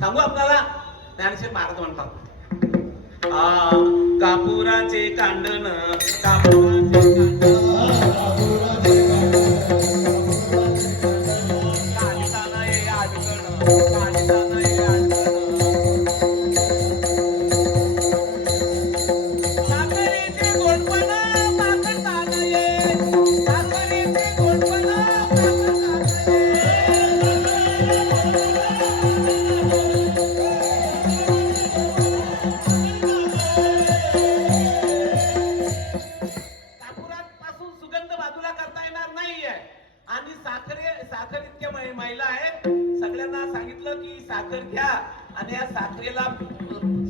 सांगू आपल्याला? ज्ञानेश्वर महाराज म्हणतात. कापुराचे कांडण कापुराचे काढताना साखर इतक्या महिला आहेत सगळ्यांना सांगितलं की साखर घ्या. आणि या साखरेला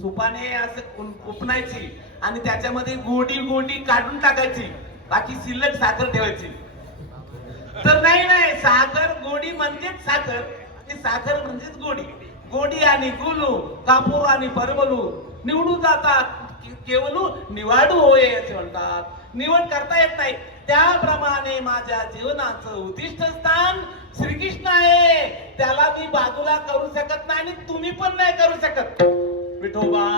सुपाने असं उपणायची कुपणायची आणि त्याच्यामध्ये गोडी गोडी काढून टाकायची. बाकी शिल्लक साखर ठेवायची. तर नाही नाही. साखर गोडी म्हणजेच साखर. आणि साखर म्हणजेच गोडी. गोडी आणि गुलू कापूर आणि परबलू निवडू जातात. केवलू निवाडू होय असे म्हणतात. निवड करता येत नाही. त्याप्रमाणे माझ्या जीवनाचं उद्दिष्ट स्थान श्रीकृष्ण आहे. त्याला मी बाजूला करू शकत नाही आणि तुम्ही पण नाही करू शकत. विठोबा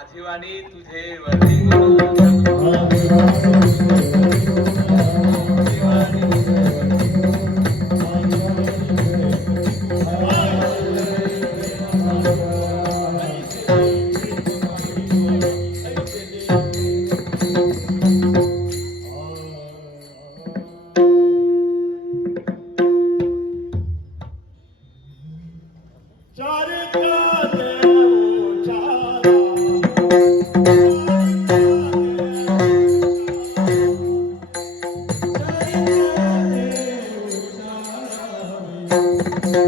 माझी वाणी तुझे चारित्र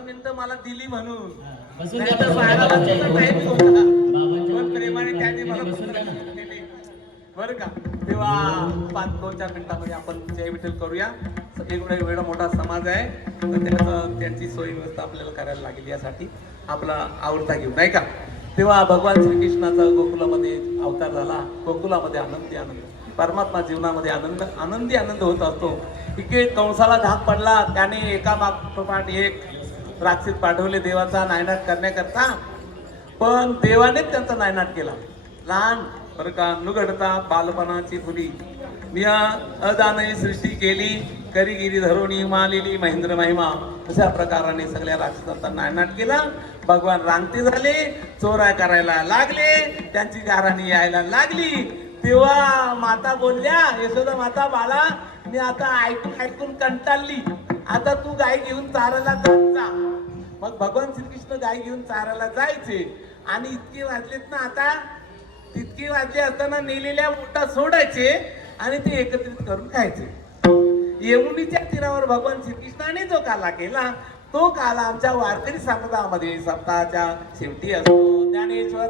मिनिटं मला दिली म्हणून. पण प्रेमाने त्याने मला. बरं का? तेव्हा पाच दोन चार मिनिटामध्ये आपण जय विठ्ठल करूया. एवढा एवढा मोठा समाज आहे. तर त्याचं त्यांची सोयी व्यवस्था आपल्याला करायला लागेल यासाठी. आपला आवडता घेऊ. नाही का? तेव्हा भगवान श्रीकृष्णाचा गोकुलामध्ये अवतार झाला. गोकुलामध्ये आनंदी आनंद. परमात्मा जीवनामध्ये आनंद आनंदी आनंद होत असतो. इकडे कंसाला धाक पडला. त्याने एका मागोपाठ एक राक्षस पाठवले देवाचा नायनाट करण्याकरता पण देवानेच त्यांचा नायनाट केला. लहान बरं का नुगडता बालपणाची फुली मी अदानही सृष्टी केली करीगिरी धरोणी मालिली महेंद्र महिमा. अशा प्रकाराने सगळ्या राक्षसांचा नायनाट केला. भगवान रांगते झाले चोरा करायला लागले त्यांची गाराणी यायला लागली. तेव्हा माता बोलल्या यशोदा माता बाला मी आता ऐकून ऐकून कंटाळली. आता तू गाय घेऊन चारायला जा. मग भगवान श्रीकृष्ण गाय घेऊन चाराला जायचे. आणि इतके वाजलेत ना आता तितके वाजले असताना नेलेल्या मोठा सोडायचे आणि ते एकत्रित करून खायचे. यमुनीच्या तीरावर भगवान श्रीकृष्णाने जो काला केला तो काला आमच्या वारकरी समुदायामध्ये सप्ताहाच्या शेवटी असतो. ज्ञानेश्वर.